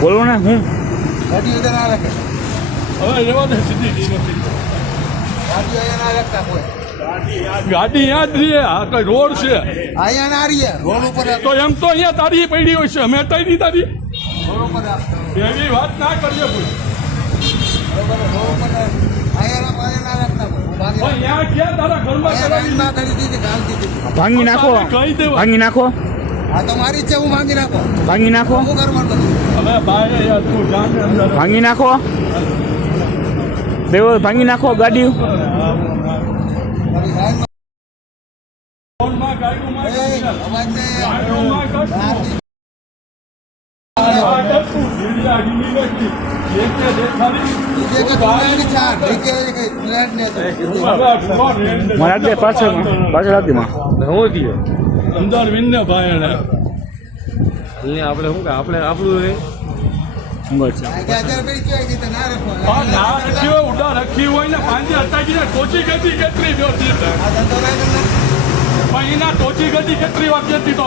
બોલો ને હું ગાડી યાદ રહીએ આ કઈ રોડ છે અહીંયા ના રહીએ રોડ ઉપર તો એમ તો અહીંયા તારી પડી હોય છે અમે હટાવી દીધી તારી રોડ ઉપર એવી વાત ના કરીએ કોઈ અહીંયા ક્યાં તારા ઘરમાં ભાંગી નાખો કહી દેવા ભાંગી નાખો આ તો મારી જ છે હું ભાંગી નાખો ભાંગી નાખો હું કરવાનું બધું હવે ભાઈ યાર તું જાણ અંદર ભાંગી નાખો દેવો ભાંગી નાખો ગાડી ફોનમાં ગાડીમાં અવાજ ને મારા દે પાછળ રાખીમાં અંદર વિનને ભાઈ એને આપણે શું કે આપણે આપણું ના રખી હોય ઉડા રખી હોય ને પાંજે અટાકીને ટોચી ગતી કેટલી પણ એના ટોચી ગતી કેટલી વાર જતી તો